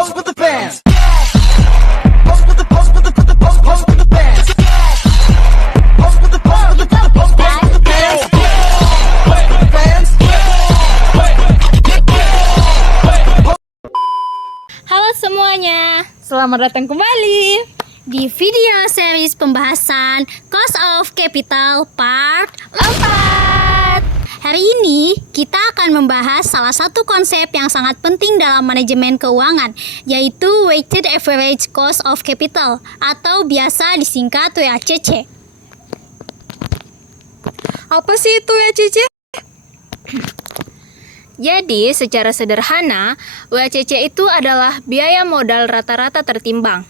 pose with the fans. Pose with the pose with the pose with the fans. Pose with the pose with the pose with the fans. Pose with the fans. Halo semuanya, selamat datang kembali di video series pembahasan Cost of Capital Part 4. Hari ini kita akan membahas salah satu konsep yang sangat penting dalam manajemen keuangan, yaitu Weighted Average Cost of Capital atau biasa disingkat WACC. Apa sih itu WACC? Jadi, secara sederhana, WACC itu adalah biaya modal rata-rata tertimbang.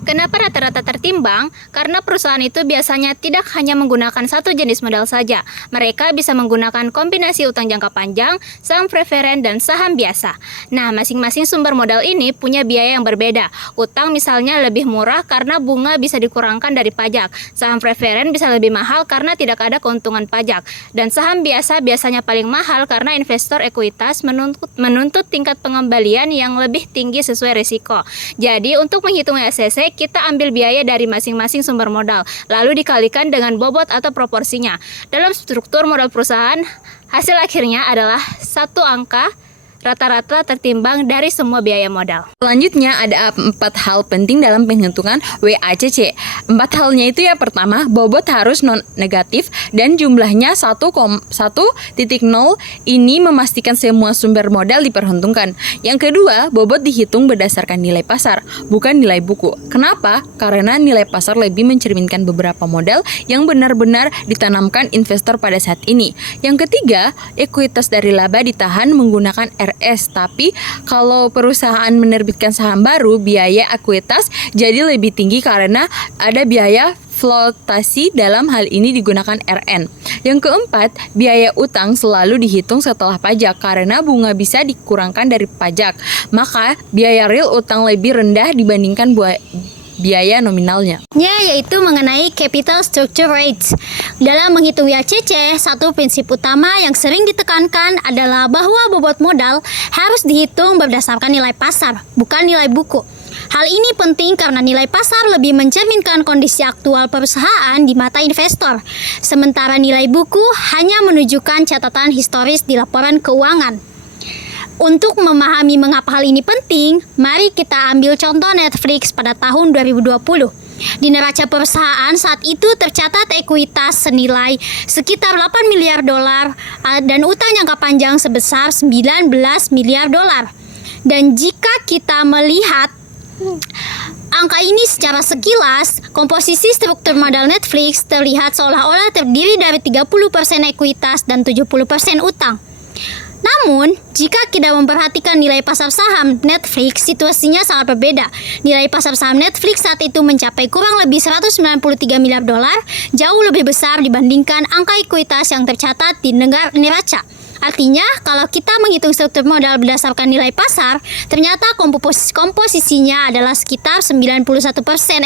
Kenapa rata-rata tertimbang? Karena perusahaan itu biasanya tidak hanya menggunakan satu jenis modal saja. Mereka bisa menggunakan kombinasi utang jangka panjang, saham preferen, dan saham biasa. Nah, masing-masing sumber modal ini punya biaya yang berbeda. Utang misalnya lebih murah karena bunga bisa dikurangkan dari pajak. Saham preferen bisa lebih mahal karena tidak ada keuntungan pajak. Dan saham biasa biasanya paling mahal karena investor ekuitas menuntut tingkat pengembalian yang lebih tinggi sesuai risiko. Jadi, untuk menghitung WACC, kita ambil biaya dari masing-masing sumber modal, lalu dikalikan dengan bobot atau proporsinya. Dalam struktur modal perusahaan, hasil akhirnya adalah satu angka rata-rata tertimbang dari semua biaya modal. Selanjutnya ada 4 hal penting dalam penghitungan WACC. 4 halnya itu ya, pertama, bobot harus non-negatif dan jumlahnya 1,1.0. Ini memastikan semua sumber modal diperhitungkan. Yang kedua, bobot dihitung berdasarkan nilai pasar, bukan nilai buku. Kenapa? Karena nilai pasar lebih mencerminkan beberapa modal yang benar-benar ditanamkan investor pada saat ini. Yang ketiga, ekuitas dari laba ditahan menggunakan RS, tapi kalau perusahaan menerbitkan saham baru, biaya ekuitas jadi lebih tinggi karena ada biaya flotasi, dalam hal ini digunakan RN. Yang keempat, biaya utang selalu dihitung setelah pajak karena bunga bisa dikurangkan dari pajak. Maka biaya real utang lebih rendah dibandingkan biaya nominalnya. Yaitu mengenai capital structure rates. Dalam menghitung WACC, satu prinsip utama yang sering ditekankan adalah bahwa bobot modal harus dihitung berdasarkan nilai pasar, bukan nilai buku. Hal ini penting karena nilai pasar lebih mencerminkan kondisi aktual perusahaan di mata investor, sementara nilai buku hanya menunjukkan catatan historis di laporan keuangan. Untuk memahami mengapa hal ini penting, mari kita ambil contoh Netflix pada tahun 2020. Di neraca perusahaan saat itu tercatat ekuitas senilai sekitar 8 miliar dolar dan utang jangka panjang sebesar 19 miliar dolar. Dan jika kita melihat angka ini secara sekilas, komposisi struktur modal Netflix terlihat seolah-olah terdiri dari 30% ekuitas dan 70% utang. Namun, jika kita memperhatikan nilai pasar saham Netflix, situasinya sangat berbeda. Nilai pasar saham Netflix saat itu mencapai kurang lebih 193 miliar dolar, jauh lebih besar dibandingkan angka ekuitas yang tercatat di neraca. Artinya, kalau kita menghitung struktur modal berdasarkan nilai pasar, ternyata komposisinya adalah sekitar 91%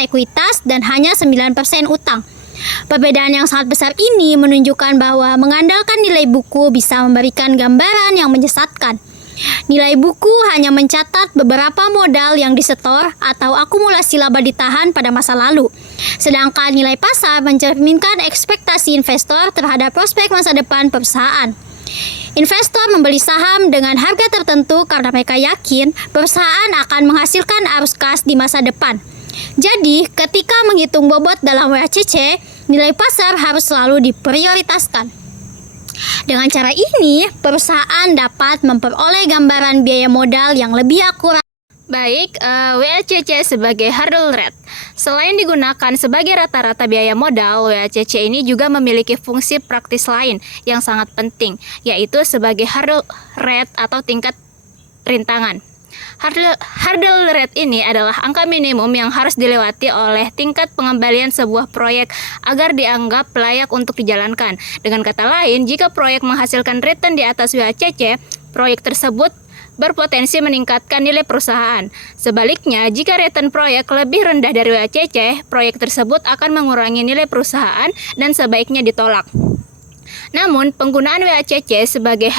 ekuitas dan hanya 9% utang. Perbedaan yang sangat besar ini menunjukkan bahwa mengandalkan nilai buku bisa memberikan gambaran yang menyesatkan. Nilai buku hanya mencatat beberapa modal yang disetor atau akumulasi laba ditahan pada masa lalu. Sedangkan nilai pasar mencerminkan ekspektasi investor terhadap prospek masa depan perusahaan. Investor membeli saham dengan harga tertentu karena mereka yakin perusahaan akan menghasilkan arus kas di masa depan. Jadi, ketika menghitung bobot dalam WACC, nilai pasar harus selalu diprioritaskan. Dengan cara ini, perusahaan dapat memperoleh gambaran biaya modal yang lebih akurat. Baik, WACC sebagai hurdle rate. Selain digunakan sebagai rata-rata biaya modal, WACC ini juga memiliki fungsi praktis lain yang sangat penting, yaitu sebagai hurdle rate atau tingkat rintangan. Hurdle rate ini adalah angka minimum yang harus dilewati oleh tingkat pengembalian sebuah proyek agar dianggap layak untuk dijalankan. Dengan kata lain, jika proyek menghasilkan return di atas WACC, proyek tersebut berpotensi meningkatkan nilai perusahaan. Sebaliknya, jika return proyek lebih rendah dari WACC, proyek tersebut akan mengurangi nilai perusahaan dan sebaiknya ditolak. Namun, penggunaan WACC sebagai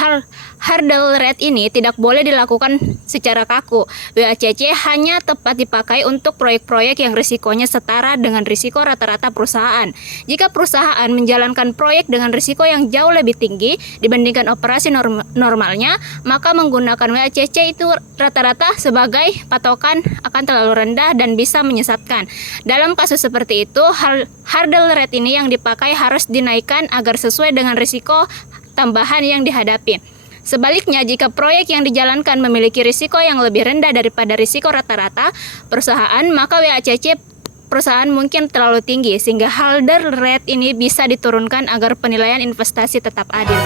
Hurdle rate ini tidak boleh dilakukan secara kaku. WACC hanya tepat dipakai untuk proyek-proyek yang risikonya setara dengan risiko rata-rata perusahaan. Jika perusahaan menjalankan proyek dengan risiko yang jauh lebih tinggi dibandingkan operasi normalnya, maka menggunakan WACC itu rata-rata sebagai patokan akan terlalu rendah dan bisa menyesatkan. Dalam kasus seperti itu, hurdle rate ini yang dipakai harus dinaikkan agar sesuai dengan risiko tambahan yang dihadapi. Sebaliknya, jika proyek yang dijalankan memiliki risiko yang lebih rendah daripada risiko rata-rata perusahaan, maka WACC perusahaan mungkin terlalu tinggi, sehingga hurdle rate ini bisa diturunkan agar penilaian investasi tetap adil.